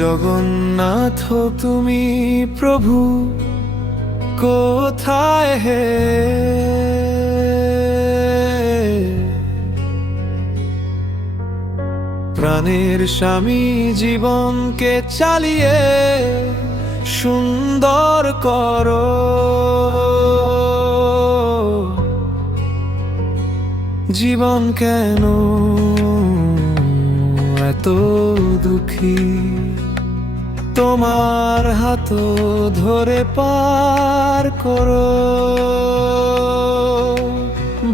জগন্নাথ তুমি প্রভু কোথায় হে? প্রাণের স্বামী জীবনকে চালিয়ে সুন্দর করো, জীবন কেন এত দুঃখী? তোমার হাত ধরে পার করো।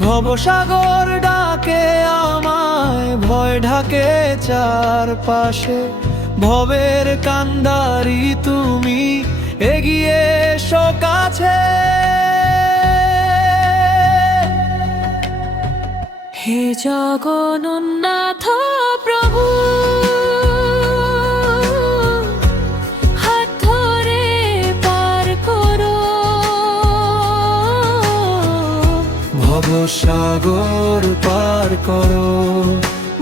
ভবসাগর ডাকে আমায়, ভয় ঢাকে চারপাশে। ভবের কান্ডারি তুমি, এগিয়ে এসো কাছে। হে জগন্নাথ প্রভু, হাত ধরে পার করো। ভবসাগর পার করো,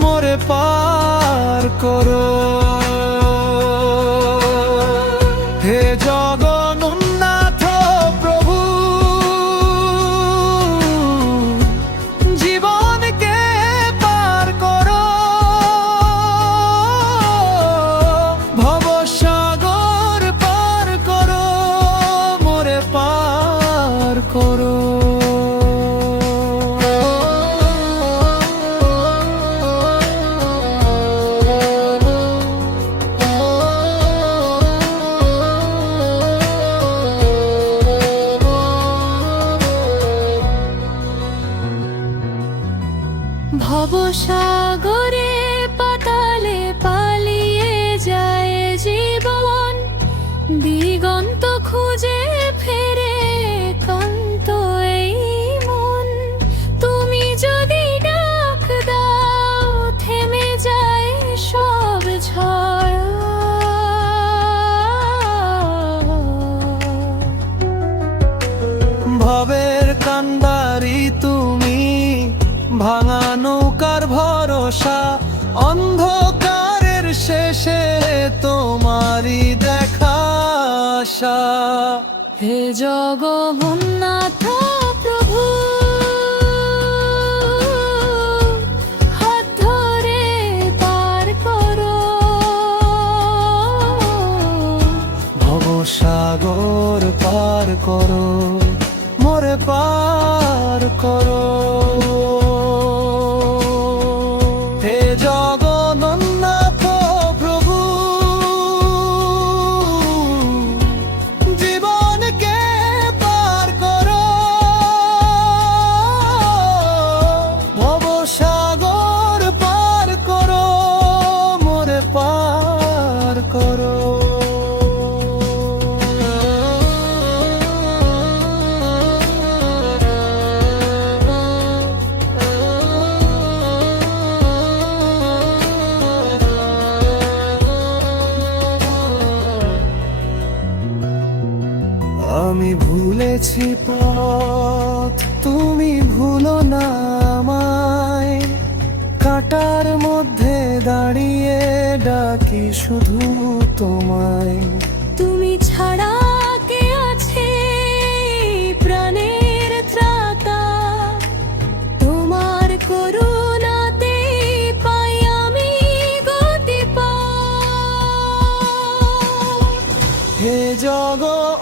মোরে পার করো। হে জগন্নাথ প্রভু, জীবনকে পার করো। ভবসাগর পার করো, মোরে পার করো। ভবসাগরে পাতালে পালিয়ে যায় জীবন, দিগন্ত খুঁজে ফেরে কান্ত এই মন। তুমি যদি ডাক দাও, থেমে যায় সব ঝড়। ভবের কান্ডারি তুমি, ভাঙা নৌকার ভরসা। অন্ধকারের শেষে তোমারই দেখা আশা। হে জগন্নাথ প্রভু, হাত ধরে পার করো। ভবসাগর পার করো, মোরে পার করো। হে জগন্নাথ প্রভু, জীবনকে পার করো। ভবসাগর পার করো, মোরে পার করো। আমি ভুলেছি পথ, তুমি ভুলো না আমায়। কাঁটার মধ্যে দাঁড়িয়ে ডাকি শুধু তোমায়। তুমি ছাড়া কে আছে প্রাণের ত্রাতা? তোমার করুণাতে পাই আমি গতি পাই। হে জগন্নাথ